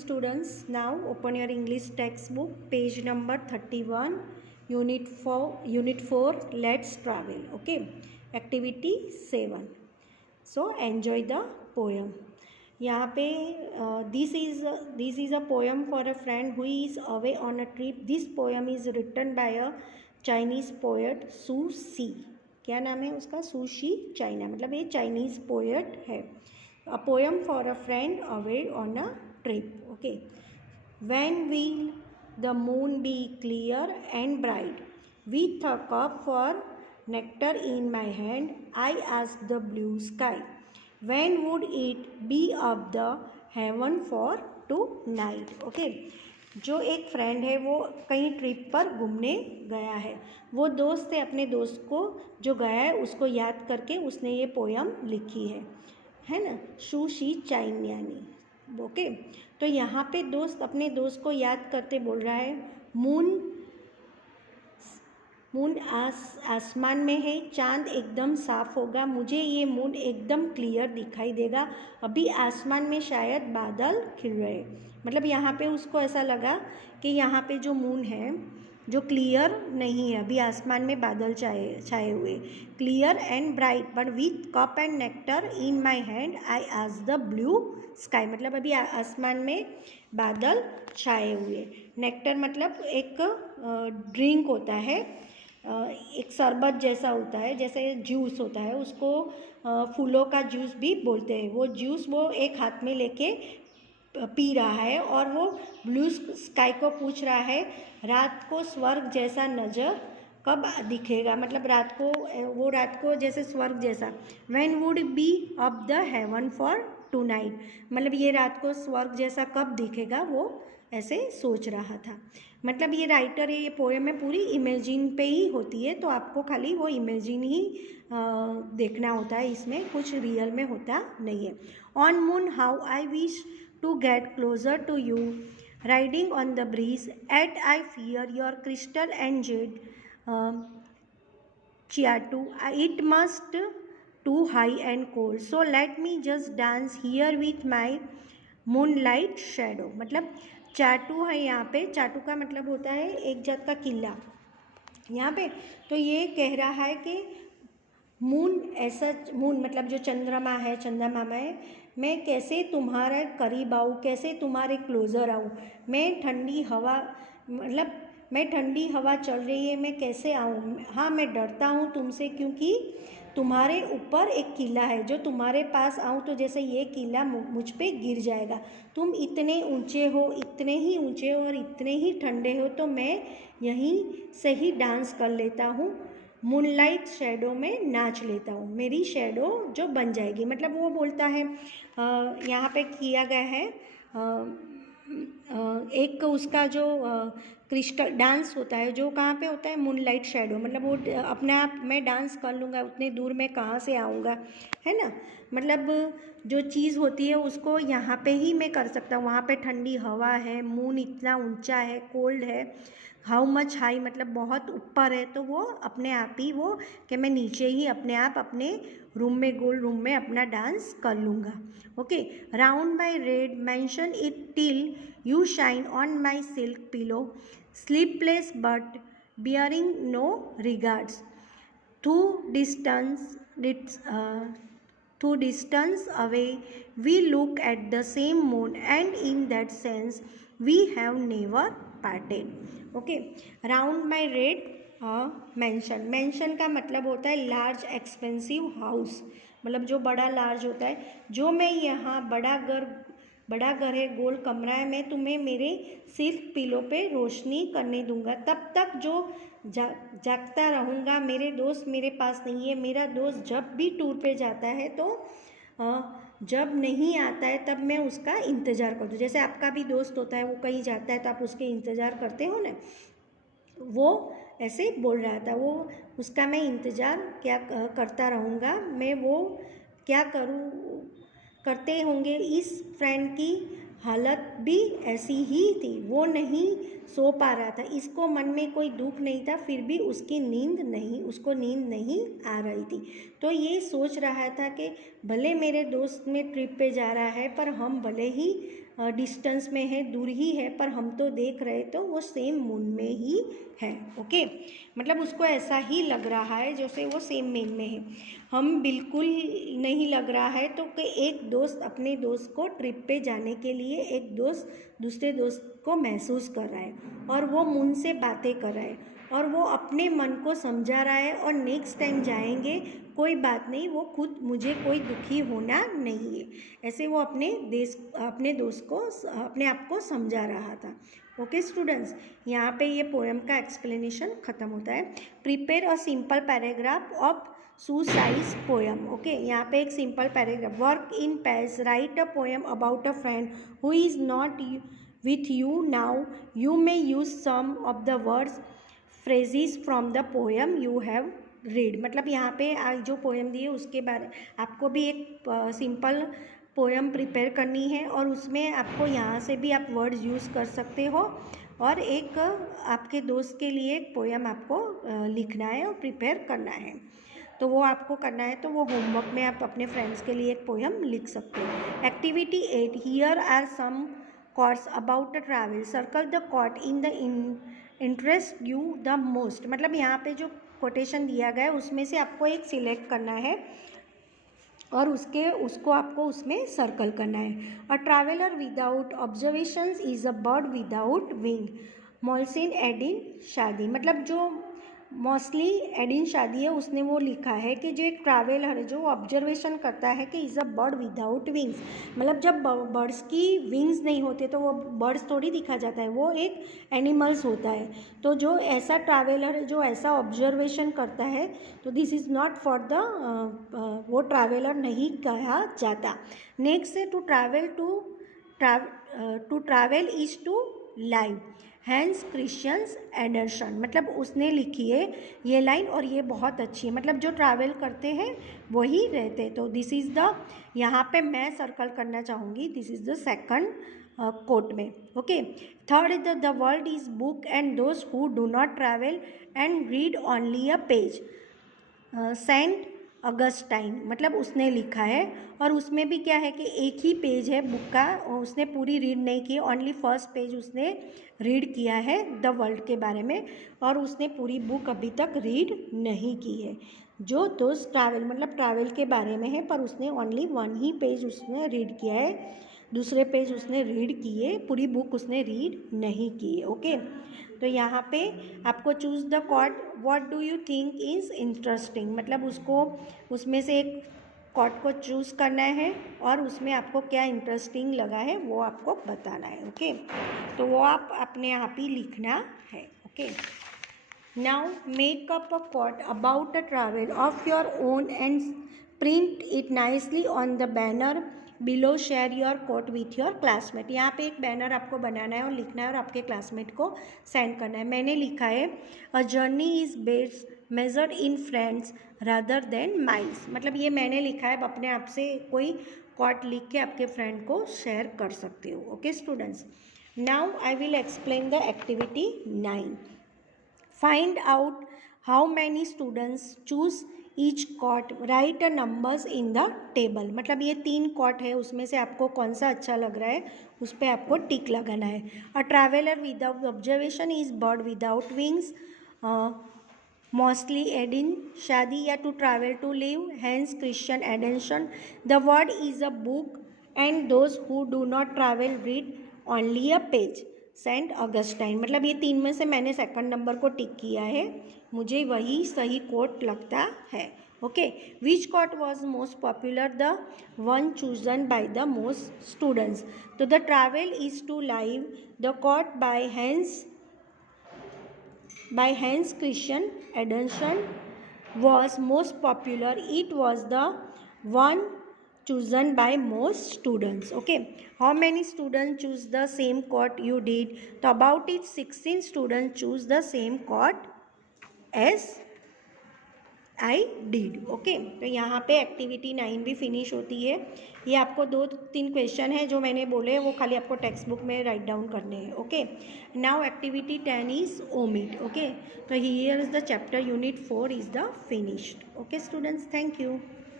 students, now open your English textbook, page number 31, unit 4, let's travel. Okay, activity 7. So enjoy the poem. यहाँ पे this is a poem for a friend who is away on a trip. This poem is written by a Chinese poet Su Shi. क्या नाम है उसका? Su Shi, China, मतलब ये Chinese poet है. A poem for a friend away on a trip. Okay. When will the moon be clear and bright, with a cup for nectar in my hand, I ask the blue sky, when would it be up the heaven for tonight? Okay. जो एक friend है वो कहीं trip पर घूमने गया है. वो दोस्त है, अपने दोस्त को जो गया है उसको याद करके उसने ये पोयम लिखी है ना, शू शी चाइनियानी. ओके. तो यहाँ पे दोस्त अपने दोस्त को याद करते बोल रहा है, मून आसमान में है, चांद एकदम साफ होगा, मुझे ये मून एकदम क्लियर दिखाई देगा, अभी आसमान में शायद बादल खिल रहे. मतलब यहाँ पे उसको ऐसा लगा कि यहाँ पे जो मून है जो क्लियर नहीं है, अभी आसमान में बादल छाए हुए, clear and bright, but with cup and nectar in my hand I ask the blue sky. मतलब अभी आसमान में बादल छाए हुए. नेक्टर मतलब एक ड्रिंक होता है, एक शरबत जैसा होता है, जैसे जूस होता है, उसको फूलों का जूस भी बोलते हैं. वो जूस वो एक हाथ में लेके पी रहा है और वो ब्लू स्काई को पूछ रहा है, रात को स्वर्ग जैसा नज़र कब दिखेगा. मतलब रात को जैसे स्वर्ग जैसा, when would be up the haven for tonight, मतलब ये रात को स्वर्ग जैसा कब दिखेगा, वो ऐसे सोच रहा था. मतलब ये राइटर है, ये पोएम में पूरी इमेजिन पे ही होती है, तो आपको खाली वो इमेजिन ही देखना होता है, इसमें कुछ रियल में होता नहीं है. On moon how I wish to get closer to you, riding on the breeze, yet I fear your crystal and jade chiatu, it must too high and cold, so let me just dance here with my moonlight shadow. मतलब चाटू है यहाँ पे, चाटू का मतलब होता है एक जात का किला यहाँ पे. तो ये कह रहा है कि मून मतलब जो चंद्रमा है, चंद्रमा में मैं कैसे तुम्हारे करीब आऊँ, कैसे तुम्हारे क्लोज़र आऊँ, मैं ठंडी हवा चल रही है, मैं कैसे आऊँ. हाँ, मैं डरता हूँ तुमसे क्योंकि तुम्हारे ऊपर एक किला है, जो तुम्हारे पास आऊँ तो जैसे ये किला मुझ पे गिर जाएगा. तुम इतने ऊंचे हो, इतने ही ऊंचे हो और इतने ही ठंडे हो, तो मैं यहीं से ही डांस कर लेता हूँ, मूनलाइट शेडो में नाच लेता हूँ, मेरी शेडो जो बन जाएगी. मतलब वो बोलता है, यहाँ पे किया गया है एक उसका जो क्रिस्टल डांस होता है, जो कहाँ पे होता है, मूनलाइट शेडो. मतलब वो अपने आप मैं डांस कर लूँगा, उतने दूर में कहाँ से आऊँगा, है ना. मतलब जो चीज़ होती है उसको यहाँ पे ही मैं कर सकता हूँ. वहाँ पे ठंडी हवा है, मून इतना ऊंचा है, कोल्ड है, हाउ मच हाई मतलब बहुत ऊपर है, तो वो अपने आप ही वो कि मैं नीचे ही अपने आप अपने रूम में, गोल रूम में अपना डांस कर लूँगा. Okay. Round my red mention it till you shine on my silk pillow, sleepless but bearing no regards, through distance away we look at the same moon, and in that sense we have never parted. Okay. Round my red mention का मतलब होता है large expensive house, मतलब जो बड़ा large होता है. जो मैं यहाँ बड़ा घर है, गोल कमरा है, मैं तुम्हें मेरे सिल्क पिलो पे रोशनी करने दूंगा, तब तक जो जागता रहूँगा. मेरे दोस्त मेरे पास नहीं है, मेरा दोस्त जब भी टूर पे जाता है तो जब नहीं आता है तब मैं उसका इंतज़ार करती हूँ. जैसे आपका भी दोस्त होता है, वो कहीं जाता है तो आप उसके इंतज़ार करते हो ना, वो ऐसे बोल रहा था, वो उसका मैं इंतज़ार क्या करता रहूँगा, मैं वो क्या करते होंगे. इस फ्रेंड की हालत भी ऐसी ही थी, वो नहीं सो पा रहा था, इसको मन में कोई दुख नहीं था, फिर भी उसको नींद नहीं आ रही थी. तो ये सोच रहा था कि भले मेरे दोस्त में ट्रिप पे जा रहा है, पर हम भले ही डिस्टेंस में है, दूर ही है, पर हम तो देख रहे तो वो सेम मून में ही है। ओके, मतलब उसको ऐसा ही लग रहा है जैसे वो सेम मून में है। हम बिल्कुल नहीं लग रहा है तो कि एक दोस्त अपने दोस्त को ट्रिप पे जाने के लिए एक दोस्त दूसरे दोस्त को महसूस कर रहा है और वो मून से बातें कर रहा है और वो अपने मन को समझा रहा है और नेक्स्ट टाइम जाएंगे, कोई बात नहीं, वो खुद मुझे कोई दुखी होना नहीं है, ऐसे वो अपने दोस्त को अपने आप को समझा रहा था। ओके स्टूडेंट्स, यहाँ पे ये पोएम का एक्सप्लेनेशन ख़त्म होता है। Prepare a simple paragraph of सुसाइज पोएम। ओके, यहाँ पे एक simple paragraph, work in pairs, write a poem about a friend who is not with you now. You may use some of the words phrases from the poem you have read। मतलब यहाँ पे जो poem दी है उसके बारे आपको भी एक सिंपल पोएम प्रिपेयर करनी है और उसमें आपको यहाँ से भी आप वर्ड्स यूज़ कर सकते हो और एक आपके दोस्त के लिए एक पोएम आपको लिखना है और प्रिपेयर करना है। तो वो आपको करना है, तो वो होमवर्क में आप अपने फ्रेंड्स के लिए एक पोएम लिख सकते हो। Activity 8, here are some quotes about a travel, circle the quote in the interest you the most। मतलब यहाँ पे जो कोटेशन दिया गया है उसमें से आपको एक सिलेक्ट करना है और उसको आपको उसमें सर्कल करना है। A traveller without observations is a bird without wing, Mohsin Adin शादी। मतलब जो मोस्टली एडिन शादी है उसने वो लिखा है कि जो एक ट्रैवलर है जो ऑब्जर्वेशन करता है कि is a bird without wings, मतलब जब बर्ड्स की विंग्स नहीं होते तो वो बर्ड्स थोड़ी दिखा जाता है, वो एक एनिमल्स होता है। तो जो ऐसा ट्रैवलर है जो ऐसा ऑब्जर्वेशन करता है तो this is not for the वो ट्रैवलर नहीं कहा जाता। नेक्स्ट है to travel is to live, Hans Christians Andersen. मतलब उसने लिखी है ये लाइन और ये बहुत अच्छी है, मतलब जो ट्रैवल करते हैं वही रहते। तो दिस इज़ द, यहाँ पे मैं सर्कल करना चाहूँगी, this is the second quote में। Okay, third is the world is book and those who do not travel and read only a page, Saint Augustine. मतलब उसने लिखा है और उसमें भी क्या है कि एक ही पेज है बुक का, उसने पूरी रीड नहीं की, ओनली फर्स्ट पेज उसने रीड किया है द वर्ल्ड के बारे में और उसने पूरी बुक अभी तक रीड नहीं की है। जो दोस्त ट्रैवल मतलब ट्रैवल के बारे में है पर उसने ओनली वन ही पेज उसने रीड किया है, दूसरे पेज उसने रीड किए, पूरी बुक उसने रीड नहीं की है। ओके, तो यहाँ पे आपको choose the quote, what do you think is interesting. मतलब उसमें से एक कॉट को चूज़ करना है और उसमें आपको क्या इंटरेस्टिंग लगा है वो आपको बताना है। ओके, तो वो आप अपने आप ही लिखना है। Okay, now make up a quote about a travel of your own and print it nicely on the banner below, share your quote with your classmate. यहाँ पे एक बैनर आपको बनाना है और लिखना है और आपके क्लासमेट को सेंड करना है। मैंने लिखा है a journey is best measured in friends rather than miles. मतलब ये मैंने लिखा है, अपने आप से कोई कोट लिख के आपके फ्रेंड को शेयर कर सकते हो। Okay students, now I will explain the activity 9। Find out how many students choose each quote, write a numbers in the table. मतलब ये 3 कॉट है, उसमें से आपको कौन सा अच्छा लग रहा है उस पर आपको टिक लगाना है। A traveller without observation is bird without wings, Moslih Eddin Saadi या to travel to live, Hans Christian Andersen, the world is a book and those who do not travel read only a page, Saint Augustine. मतलब ये 3 में से मैंने second number को टिक किया है, मुझे वही सही कोट लगता है। Okay, which quote was most popular, the one chosen by the most students. तो the travel is to live, the quote by Hans Christian Andersen was most popular, it was the one chosen by most students. Okay, how many students choose the same quote you did? तो about it 16 students choose the same quote as I did. Okay, तो यहाँ पे activity 9 भी finish होती है। ये आपको 2-3 question है जो मैंने बोले वो खाली आपको टेक्स्ट बुक में राइट डाउन करने हैं। Okay, now activity 10 is omit. Okay, तो here is the chapter unit 4 is the finished. Okay students, thank you.